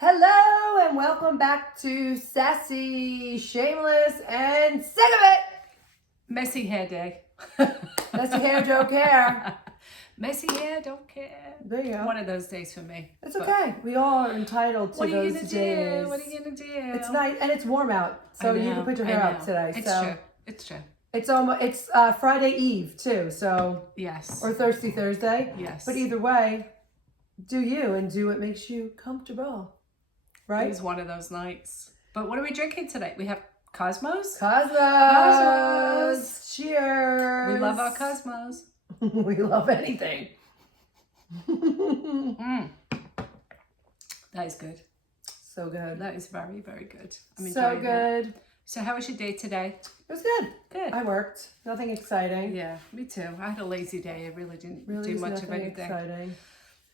Hello and welcome back to Sassy, Shameless, and Sick of It. Messy hair day. Messy hair, don't care. Messy hair, don't care. There you go. One of those days for me. It's okay. We all are entitled to What are you those gonna days. do? What are you gonna do? It's nice and it's warm out, so you can put your hair up today. It's true. It's true. It's almost Friday Eve too, so Yes. or Thirsty Thursday. Yes. But either way, do you and do what makes you comfortable. Right? It was one of those nights. But what are we drinking today? We have Cosmos. Cosmos. Cheers. We love our Cosmos. We love anything. That is good. So good. That is very, very good. I'm So enjoying good. that. So how was your day today? It was good. Good. I worked. Nothing exciting. Yeah, me too. I had a lazy day. I really didn't Really do much of nothing anything. exciting.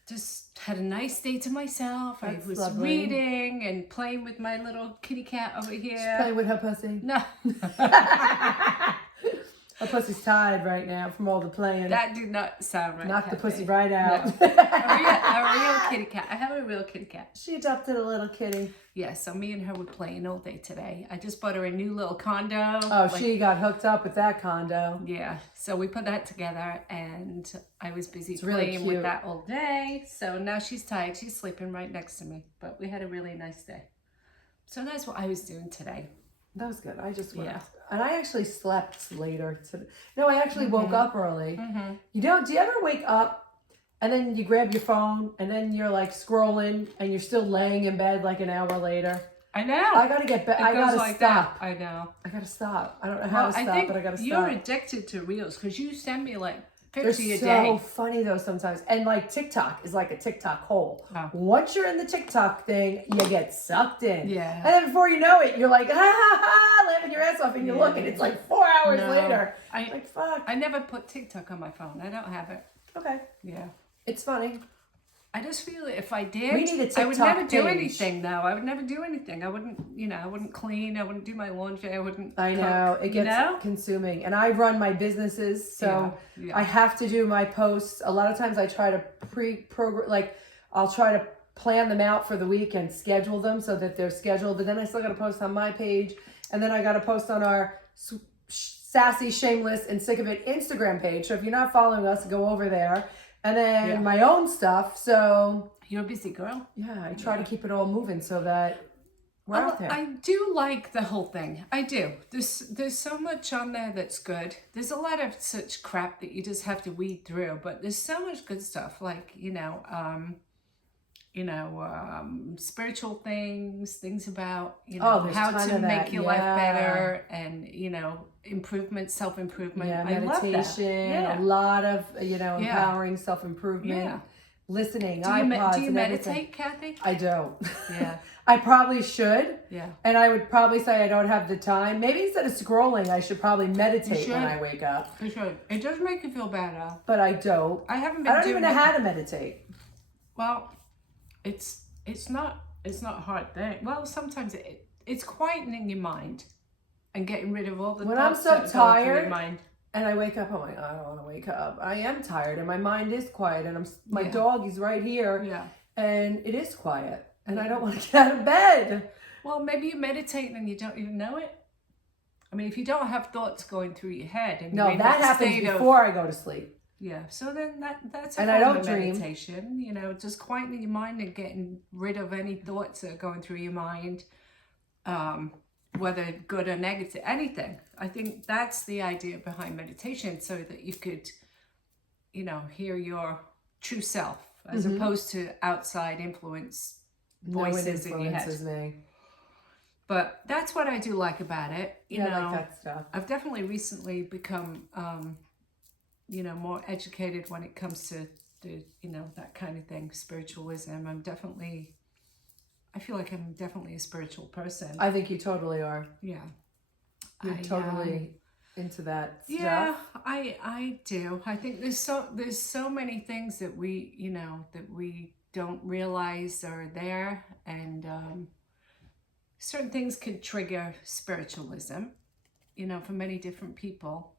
Just had a nice day to myself. That's I was lovely. reading and playing with my little kitty cat over here. She's playing with her pussy. No. Her pussy's tied right now from all the playing. That did not sound right. Knocked the Kathy. pussy right out. No. a real kitty cat. I have a real kitty cat. She adopted a little kitty. Yeah, so me and her were playing all day today. I just bought her a new little condo. Oh, she got hooked up with that condo. Yeah, so we put that together and I was busy really playing cute. with that all day. So now she's tired. She's sleeping right next to me. But we had a really nice day. So that's what I was doing today. That was good. I just worked. Yeah. And I actually slept later today. No, I actually woke up early. Mm-hmm. Do you ever wake up and then you grab your phone and then you're like scrolling and you're still laying in bed like an hour later? I know. I gotta get back. I gotta like stop. That. I know. I gotta stop. I don't know how to stop, but I gotta stop. You're addicted to reels because you send me like They're 50 a so day. funny though sometimes. And like TikTok is like a TikTok hole. Oh. Once you're in the TikTok thing, you get sucked in. Yeah. And then before you know it, you're like, ha ha ha, laughing your ass off, and you look and it's like 4 hours No. later. I Like, fuck. I never put TikTok on my phone. I don't have it. Okay. Yeah. It's funny. I just feel if I did, We need a I would TikTok never do page. anything though. I would never do anything. I wouldn't, I wouldn't clean. I wouldn't do my laundry. I wouldn't I know. cook, It gets consuming. And I run my businesses, so Yeah. I have to do my posts. A lot of times I try to pre-program, like I'll try to plan them out for the week and schedule them so that they're scheduled. But then I still got to post on my page. And then I got to post on our Sassy, Shameless, and Sick of It Instagram page. So if you're not following us, go over there. And then my own stuff. So You're a busy girl. yeah, I try to keep it all moving so that we're out there. I do like the whole thing. I do. There's so much on there that's good. There's a lot of such crap that you just have to weed through, but there's so much good stuff like, spiritual things about, there's how ton to of that, make your life better and, improvement, self-improvement. Yeah, I love that. meditation, Yeah. a lot of, empowering self-improvement, Yeah. listening, Do you, iPods do you and meditate, everything. Kathy? I don't. Yeah. I probably should. Yeah. And I would probably say I don't have the time. Maybe instead of scrolling, I should probably meditate when should. I wake up. For sure. It does make you feel better. But I don't. I haven't been I don't doing even know it. how to meditate. Well, it's not a hard thing. Well, sometimes it's quietening your mind and getting rid of all the When I'm thoughts so that go through your tired, mind. and I wake up, I'm like, I don't want to wake up. I am tired and my mind is quiet and my Yeah. dog is right here Yeah. and it is quiet and I don't want to get out of bed. Well, maybe you meditate and you don't even know it. I mean, if you don't have thoughts going through your head, and No, you're in that happens state of- before I go to sleep. Yeah, so then that's a And I form don't of dream. meditation. Just quietening your mind and getting rid of any thoughts that are going through your mind, whether good or negative, anything. I think that's the idea behind meditation, so that you could, hear your true self as opposed to outside voices No one in your head. influences me. But that's what I do like about it. I like that stuff. I've definitely recently become, more educated when it comes to that kind of thing, spiritualism. I feel like I'm definitely a spiritual person. I think you totally are. Yeah. You're totally into that stuff. Yeah, I do. I think there's so many things that we don't realize are there, and certain things could trigger spiritualism, for many different people,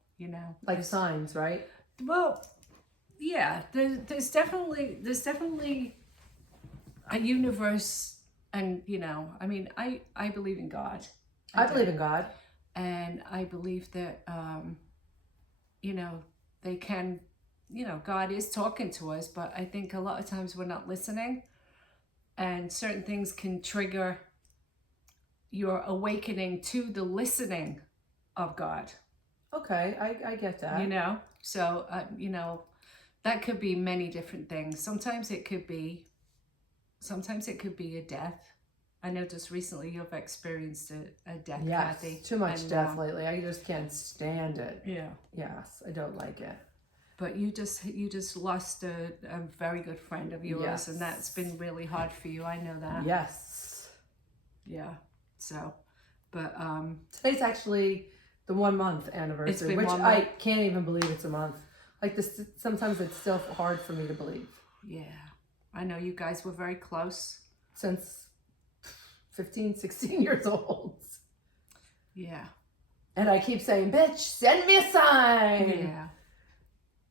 Like signs, right? Well, yeah, there's definitely a universe And, you know, I mean, I believe in God. I believe in God. And I believe that, you know, they can, you know, God is talking to us, but I think a lot of times we're not listening, and certain things can trigger your awakening to the listening of God. Okay, I get that. You know, so, you know, that could be many different things. Sometimes it could be a death. I know just recently you've experienced a death, Yes, Kathy. too much death lately. I just can't stand it. Yeah. Yes, I don't like it. But you just lost a very good friend of yours, Yes. and that's been really hard for you. I know that. Yes. Yeah. So, but today's actually the 1 month anniversary, which I can't even believe it's a month. Like this, sometimes it's still hard for me to believe. Yeah, I know you guys were very close since 15, 16 years old. Yeah. And I keep saying, bitch, send me a sign. Yeah.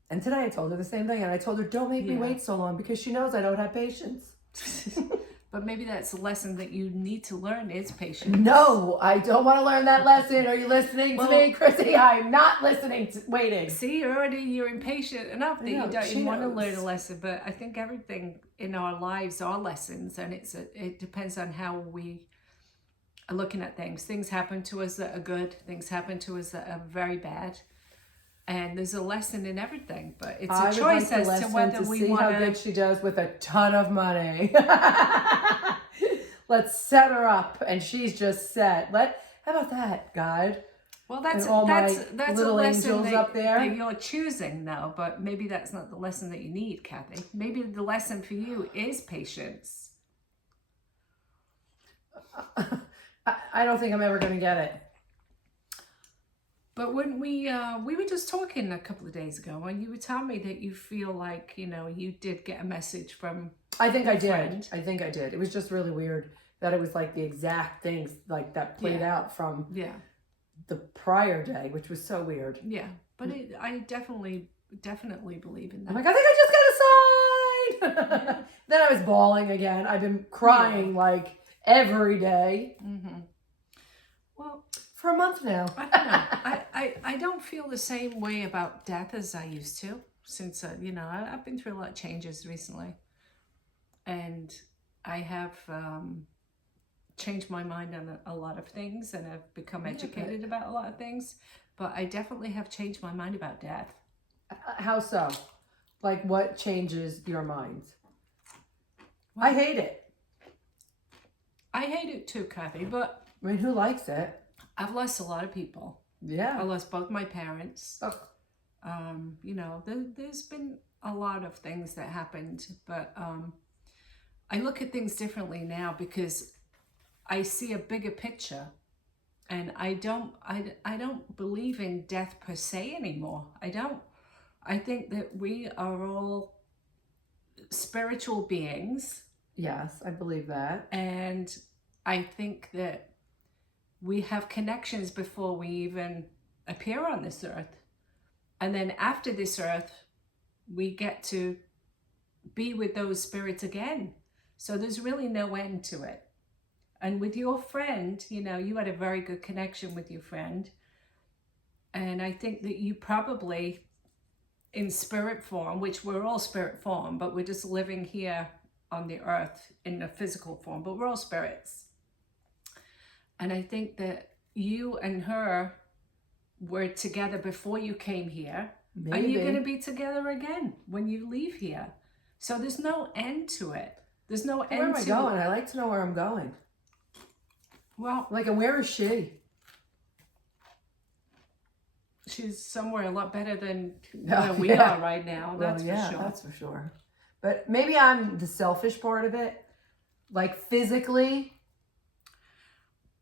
And today I told her the same thing. And I told her, don't make me wait so long, because she knows I don't have patience. But maybe that's a lesson that you need to learn is patience. No, I don't want to learn that lesson. Are you listening to me, Chrissy? I'm not listening to waiting. See, you're impatient enough that you don't even want to learn a lesson. But I think everything in our lives are lessons, and it depends on how we are looking at things. Things happen to us that are good. Things happen to us that are very bad. And there's a lesson in everything, but it's a choice as to whether we want to see how good she does with a ton of money. Let's set her up, and she's just set. How about that, God? Well, that's little a lesson up there that you're choosing now, but maybe that's not the lesson that you need, Kathy. Maybe the lesson for you is patience. I don't think I'm ever going to get it. But when we were just talking a couple of days ago, and you were telling me that you feel like, you know, you did get a message from I think I did. I think I did. It was just really weird that it was like the exact things like that played out from the prior day, which was so weird. Yeah, but I definitely believe in that. I'm like, I think I just got a sign. Then I was bawling again. I've been crying like every day. Mm-hmm. Well, for a month now. I don't know. I don't feel the same way about death as I used to, since you know, I've been through a lot of changes recently, and I have changed my mind on a lot of things, and I've become educated about a lot of things, but I definitely have changed my mind about death. How so? Like, what changes your mind? Well, I hate it. I hate it too, Kathy, but I mean, who likes it? I've lost a lot of people. Yeah. I lost both my parents. Oh. You know, there's been a lot of things that happened, but I look at things differently now because I see a bigger picture, and I don't believe in death per se anymore. I don't. I think that we are all spiritual beings. Yes, I believe that. And I think that we have connections before we even appear on this earth. And then after this earth, we get to be with those spirits again. So there's really no end to it. And with your friend, you know, you had a very good connection with your friend. And I think that you probably, in spirit form, which we're all spirit form, but we're just living here on the earth in a physical form, but we're all spirits. And I think that you and her were together before you came here. Maybe. And you're going to be together again when you leave here. So there's no end to it. There's no end to it. Where am I going? I like to know where I'm going. Well, like, and where is she? She's somewhere a lot better than where we are right now. That's for sure. That's for sure. But maybe I'm the selfish part of it. Like, physically.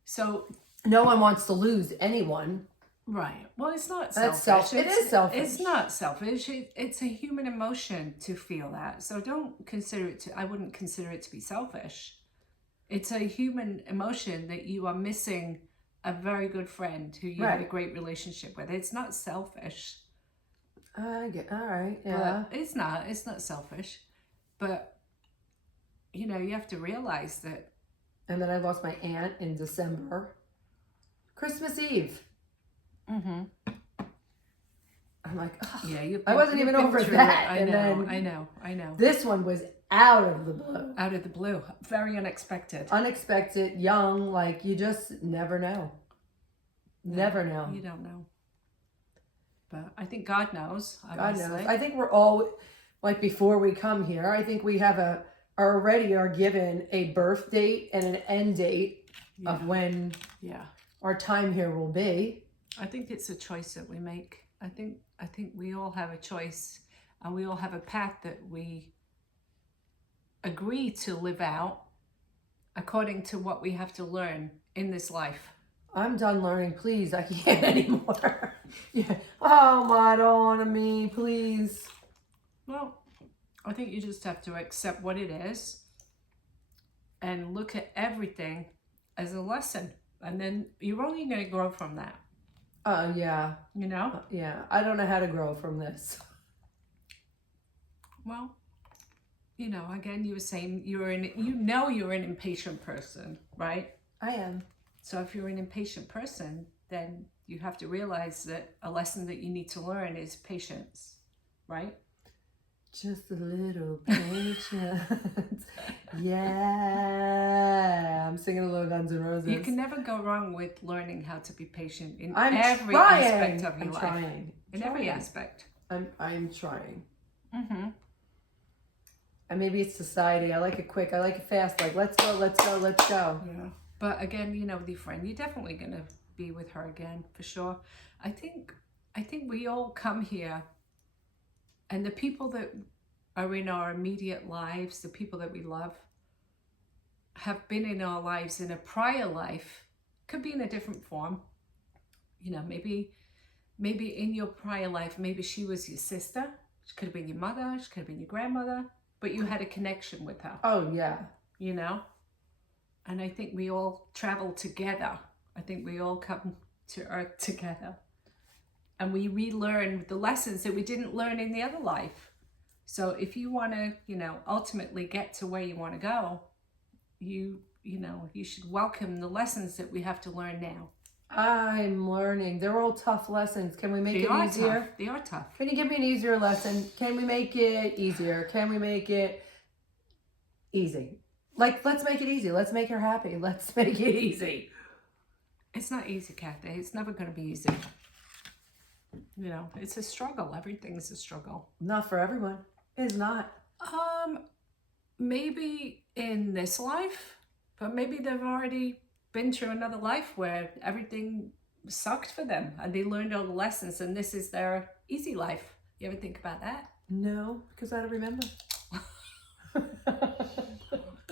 So no one wants to lose anyone. Right. Well, it's not selfish. It is selfish. It's not selfish. It's a human emotion to feel that. So don't consider it I wouldn't consider it to be selfish. It's a human emotion that you are missing a very good friend who you had a great relationship with. It's not selfish. I get, all right. Yeah. But it's not selfish. But, you know, you have to realize that And then I lost my aunt in December. Christmas Eve. Mm-hmm. I'm like, oh, Yeah, I wasn't even over that. I know. This one was out of the blue. Out of the blue. Very unexpected. Unexpected, young, like you just never know. Never know. You don't know. But I think God knows. Obviously. God knows. I think we're all, like before we come here, I think we have already are given a birth date and an end date of when our time here will be. I think it's a choice that we make. I think we all have a choice, and we all have a path that we agree to live out according to what we have to learn in this life. I'm done learning, please. I can't anymore. Yeah. Oh, Madonna, please. Well, I think you just have to accept what it is and look at everything as a lesson, and then you're only going to grow from that. Yeah. You know? Yeah. I don't know how to grow from this. Well, you know, again, you were saying you're an impatient person, right? I am. So if you're an impatient person, then you have to realize that a lesson that you need to learn is patience, right? Just a little patience. Yeah. I'm singing a little Guns N' Roses. You can never go wrong with learning how to be patient in I'm every trying. aspect of your I'm life. trying. In every aspect. I'm trying. Mm-hmm. And maybe it's society. I like it quick. I like it fast. Like, let's go. Yeah. But again, you know, with your friend, you're definitely going to be with her again, for sure. I think we all come here, and the people that are in our immediate lives, the people that we love, have been in our lives in a prior life, could be in a different form. You know, maybe in your prior life, maybe she was your sister. She could have been your mother. She could have been your grandmother. But you had a connection with her. Oh, yeah. You know? And I think we all travel together. I think we all come to Earth together. And we relearn the lessons that we didn't learn in the other life. So if you want to, you know, ultimately get to where you want to go, you should welcome the lessons that we have to learn now. I'm learning. They're all tough lessons. Can we make it easier? Tough. They are tough. Can you give me an easier lesson? Can we make it easier? Can we make it easy? Like, let's make it easy. Let's make her happy. Let's make it easy. It's not easy, Kathy. It's never going to be easy. You know, it's a struggle. Everything's a struggle. Not for everyone. It's not. Maybe in this life, but maybe they've already been through another life where everything sucked for them and they learned all the lessons and this is their easy life. You ever think about that? No, because I don't remember.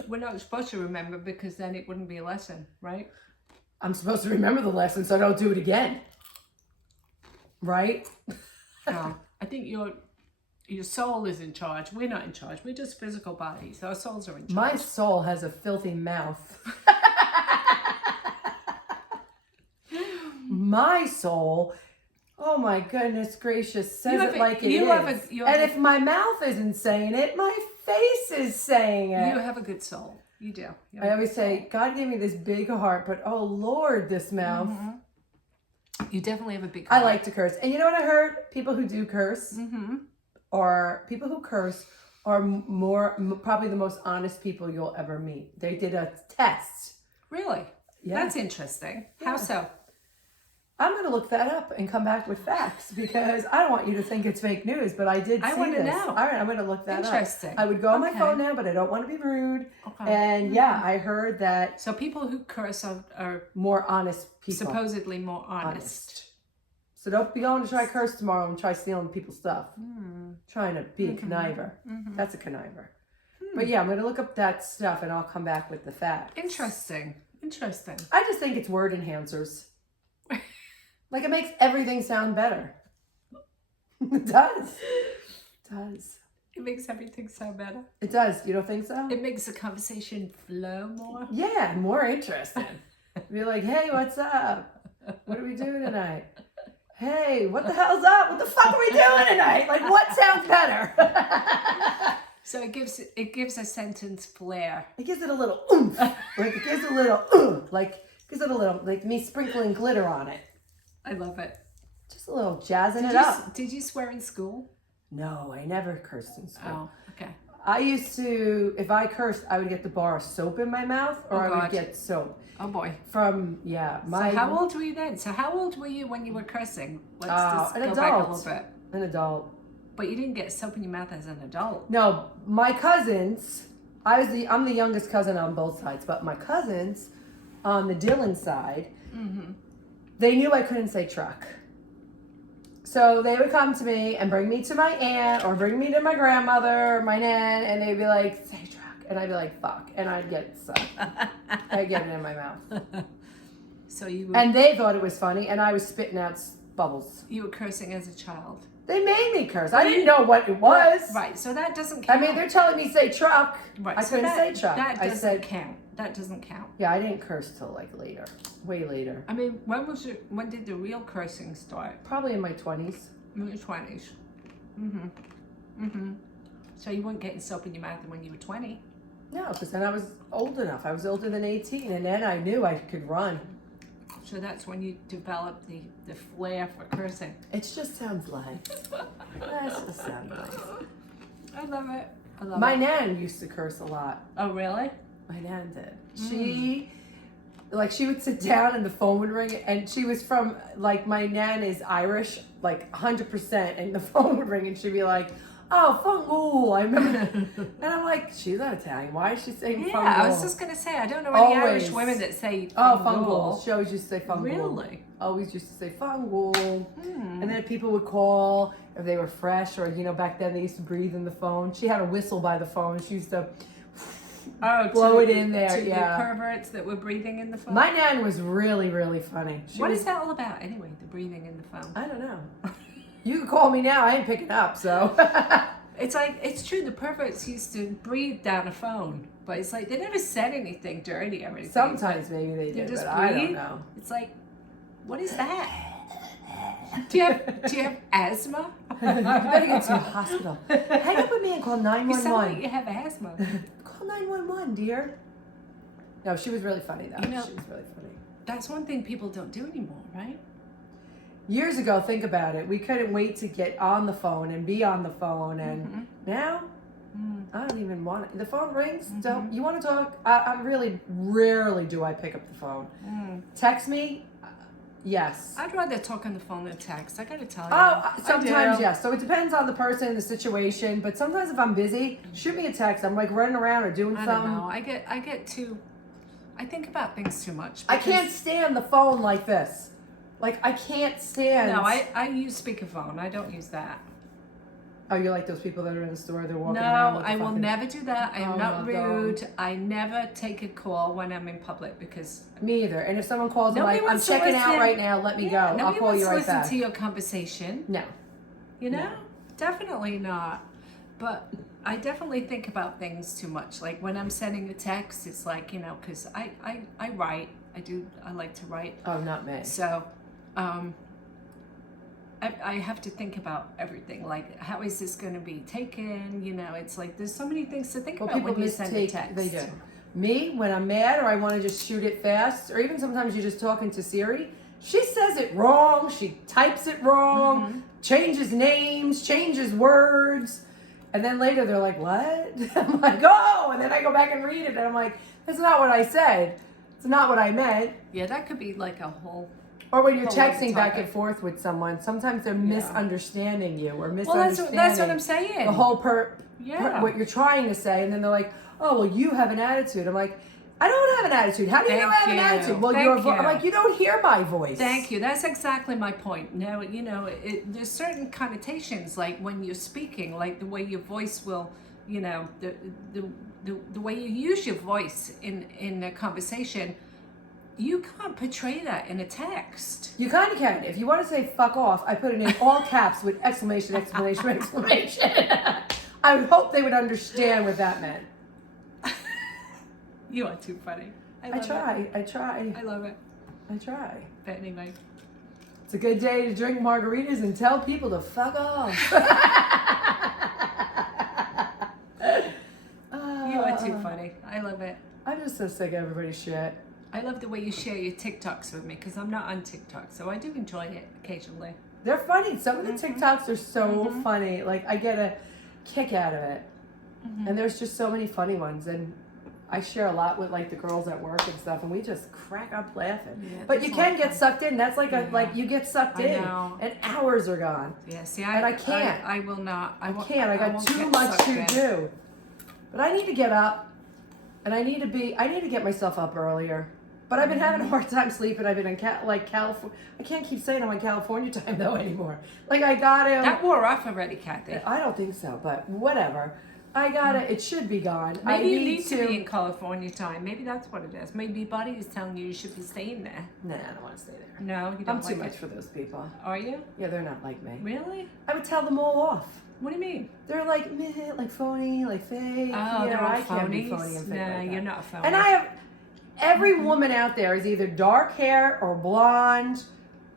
We're not supposed to remember because then it wouldn't be a lesson, right? I'm supposed to remember the lesson so I don't do it again. Right? No, I think your soul is in charge. We're not in charge. We're just physical bodies. Our souls are in charge. My soul has a filthy mouth. My soul, oh my goodness gracious, says it like it is. And if my mouth isn't saying it, my face is saying it. You have a good soul. You do. I always say, God gave me this big heart, but oh Lord, this mouth. Mm-hmm. You definitely have a big heart. I like to curse. And you know what I heard? People who do curse, or people who curse, are probably the most honest people you'll ever meet. They did a test. Really? Yeah. That's interesting. Yeah. How so? I'm going to look that up and come back with facts because I don't want you to think it's fake news, but I did see this. I want to know. All right, I'm going to look that Interesting. up. I would go on my phone now, but I don't want to be rude. Okay. And yeah, I heard that. So people who curse are more honest people. Supposedly more honest. So don't be going to try curse tomorrow and try stealing people's stuff. Trying to be a conniver. That's a conniver. But yeah, I'm going to look up that stuff and I'll come back with the facts. Interesting. I just think it's word enhancers. Like, it makes everything sound better. It does. It does. It makes everything sound better. It does. You don't think so? It makes the conversation flow more. Yeah, more interesting. Be like, hey, what's up? What are we doing tonight? Hey, what the hell's up? What the fuck are we doing tonight? Like, what sounds better? So it gives a sentence flair. It gives it a little oomph. Like it gives a little like gives it a little like me sprinkling glitter on it. I love it. Just a little jazzing it up. Did you swear in school? No, I never cursed in school. Oh, okay. I used to, if I cursed, I would get the bar of soap in my mouth, or I would get soap. Oh boy. From So how old were you then? So how old were you when you were cursing? Let's just an go adult. back a little bit. An adult. But you didn't get soap in your mouth as an adult. No, my cousins. I'm the youngest cousin on both sides, but my cousins on the Dylan side, they knew I couldn't say truck. So they would come to me and bring me to my aunt or bring me to my grandmother or my nan, and they'd be like, say truck. And I'd be like, fuck. And I'd get some. I'd get it in my mouth. So you were, and they thought it was funny, and I was spitting out bubbles. You were cursing as a child. They made me curse. I didn't know what it was. Right, so that doesn't count. I mean, they're telling me say truck. Right, I couldn't say truck. That I doesn't said count. That doesn't count. Yeah, I didn't curse till like later, way later. I mean, when did the real cursing start? Probably in my 20s. In your 20s. So you weren't getting soap in your mouth when you were 20? No, because then I was old enough. I was older than 18, and then I knew I could run. So that's when you developed the flair for cursing. It just sounds like. That just sounds nice. I love it. My nan used to curse a lot. Oh, really? My nan did. She would sit down and the phone would ring, and she was from, like, my nan is Irish, like 100%, and the phone would ring and she'd be like, oh, fungul, I remember. And I'm like, she's not Italian. Why is she saying fungul? Yeah, I was just going to say, I don't know any Irish women that say fungul. Oh, fungul. She always used to say fungul. Really? Always used to say fungul. And then people would call if they were fresh, or, you know, back then they used to breathe in the phone. She had a whistle by the phone. She used to blow it in there. To the perverts that were breathing in the phone? My nan was really, really funny. What is that all about anyway, the breathing in the phone? I don't know. You can call me now. I ain't picking up, so. It's like, it's true, the perverts used to breathe down a phone, but it's like, they never said anything dirty or anything. Sometimes maybe they did, but I don't know. It's like, what is that? Do you have asthma? You better get to the hospital. Hang up with me and call 911. You sound like you have asthma. Call 911, dear. No, she was really funny, though. You know, she was really funny. That's one thing people don't do anymore, right? Years ago, think about it. We couldn't wait to get on the phone and be on the phone, and now I don't even want it. The phone rings. Don't you want to talk? I really rarely do I pick up the phone. Text me. Yes. I'd rather talk on the phone than text. I gotta tell you. Oh, sometimes yes. So it depends on the person and the situation. But sometimes if I'm busy, shoot me a text. I'm like running around or doing something. I don't know. I think about things too much. I can't stand the phone like this. Like, I can't stand. No, I use speakerphone. I don't use that. Oh, you're like those people that are in the store, they're walking around. No, I will never do that. I am not rude. I never take a call when I'm in public because... Me either. And if someone calls me like, I'm checking out right now, let me go. I'll call you right back. Nobody wants to listen to your conversation. No. You know? No. Definitely not. But I definitely think about things too much. Like when I'm sending a text, it's like, you know, because I write. I like to write. Oh, not me. So... I have to think about everything. Like, how is this going to be taken? You know, it's like there's so many things to think about when you send a text. They do. Me, when I'm mad or I want to just shoot it fast, or even sometimes you're just talking to Siri, she says it wrong. She types it wrong, changes names, changes words, and then later they're like, "What?" I'm like, "Oh," and then I go back and read it, and I'm like, "That's not what I said. It's not what I meant." Yeah, that could be like a whole. Or when you're texting back and forth with someone, sometimes they're misunderstanding you or misunderstanding. Well, that's what I'm saying. The whole what you're trying to say, and then they're like, "Oh, well, you have an attitude." I'm like, "I don't have an attitude. How do you know I have an attitude?" Well, I'm like, "You don't hear my voice." Thank you. That's exactly my point. No, you know, there's certain connotations, like when you're speaking, like the way your voice will, you know, the way you use your voice in a conversation. You can't portray that in a text. You kind of can. If you want to say "fuck off," I put it in all caps with exclamation, exclamation, exclamation. I would hope they would understand what that meant. You are too funny. I try. I love it. I try. But anyway. It's a good day to drink margaritas and tell people to fuck off. I love it. I'm just so sick of everybody's shit. I love the way you share your TikToks with me because I'm not on TikTok, so I do enjoy it occasionally. They're funny. Some of the TikToks are so funny. Like, I get a kick out of it. And there's just so many funny ones. And I share a lot with, like, the girls at work and stuff, and we just crack up laughing. Yeah, but you can get sucked in. That's like like you get sucked in, know. and hours are gone. Yeah, see, I can't. I will not. I can't. I got too much to do. But I need to get up, and I need to get myself up earlier. But I've been having a hard time sleeping. I've been in California. I can't keep saying I'm on California time though anymore. Like, I got to. That wore off already, Kathy. I don't think so, but whatever. I got to. It should be gone. Maybe you need to be in California time. Maybe that's what it is. Maybe Buddy is telling you should be staying there. Nah, I don't want to stay there. No, you don't. I'm too much for those people. Are you? Yeah, they're not like me. Really? I would tell them all off. What do you mean? They're like meh, like phony, like fake. Oh, they're all I can't be phonies? phony and fake. No, like you're that. not a phony. And I have every woman out there is either dark hair or blonde,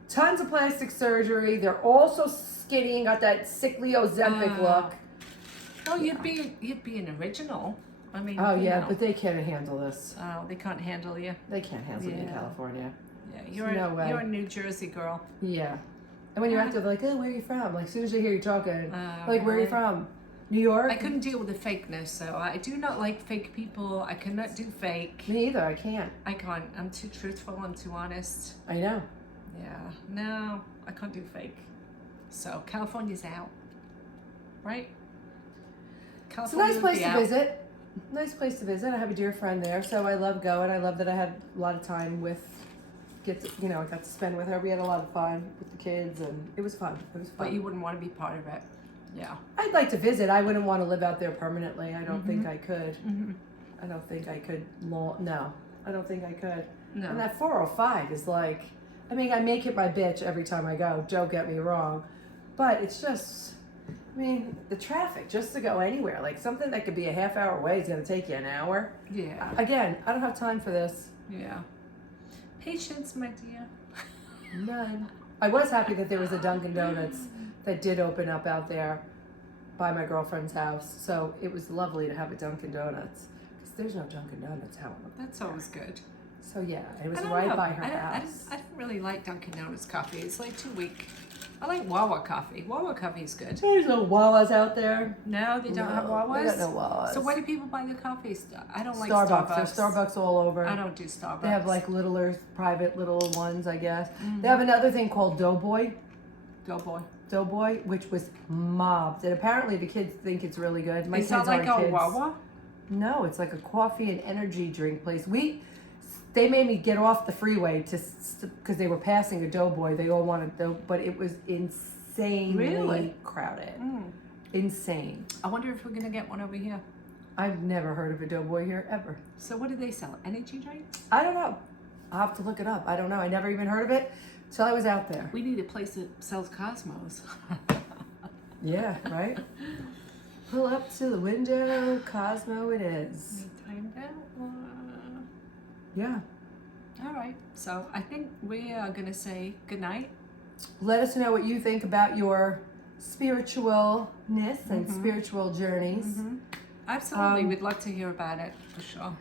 tons of plastic surgery. They're all so skinny and got that sickly Ozempic look. Oh, you'd be an original. I mean. Oh you yeah, know. but they can't handle this. Oh, they can't handle you. They can't handle me in Yeah. California. Yeah, No you're a New Jersey girl. Yeah. And when you're out there, they're like, oh, where are you from? Like, as soon as they hear you talking, Oh, like, where are you really? from? New York? I couldn't deal with the fakeness, so I do not like fake people. I cannot do fake. Me either. I can't. I can't. I'm too truthful. I'm too honest. I know. Yeah. No, I can't do fake. So California's out, right? It's a nice would place be to out. visit. Nice place to visit. I have a dear friend there, so I love going. I love that I had a lot of time with, I got to spend with her. We had a lot of fun with the kids, and it was fun. It was fun. But you wouldn't want to be part of it. Yeah. I'd like to visit. I wouldn't want to live out there permanently. I don't think I could. I don't think I could. No, I don't think I could. No. And that 405 is like, I mean, I make it my bitch every time I go. Don't get me wrong. But it's just, I mean, the traffic, just to go anywhere, like something that could be a half hour away is going to take you an hour. Yeah. Again, I don't have time for this. Yeah. Patience, my dear. None. I was happy that there was a Dunkin' Donuts that did open up out there by my girlfriend's house. So it was lovely to have a Dunkin' Donuts. Because there's no Dunkin' Donuts out. That's always good. So yeah, it was I don't right know. by her I house. don't really like Dunkin' Donuts coffee. It's like too weak. I like Wawa coffee. Wawa coffee is good. There's no Wawas out there. No, they don't have Wawas? They got no Wawas. So why do people buy their coffee? I don't like Starbucks. Starbucks. There's Starbucks all over. I don't do Starbucks. They have like littler, private little ones, I guess. They have another thing called Doughboy. Doughboy, which was mobbed. And apparently the kids think it's really good. My Is kids that like aren't a kids. Wawa? No, it's like a coffee and energy drink place. They made me get off the freeway because they were passing a Doughboy. They all wanted but it was insanely crowded. Insane. I wonder if we're gonna get one over here. I've never heard of a Doughboy here ever. So what do they sell? Energy drinks? I don't know. I'll have to look it up. I don't know. I never even heard of it till I was out there. We need a place that sells Cosmos. Yeah, right? Pull up to the window, Cosmo it is. Timed out. Yeah. All right. So I think we are gonna say goodnight. Let us know what you think about your spiritualness and spiritual journeys. Absolutely. We'd love to hear about it for sure.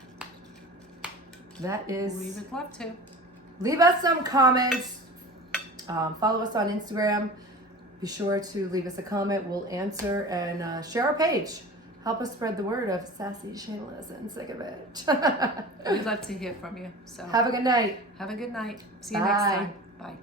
That is. We would love to. Leave us some comments. Follow us on Instagram. Be sure to leave us a comment. We'll answer and share our page. Help us spread the word of sassy, shameless, and sick of it. We'd love to hear from you. So Have a good night. have a good night. See you Bye. next time. Bye.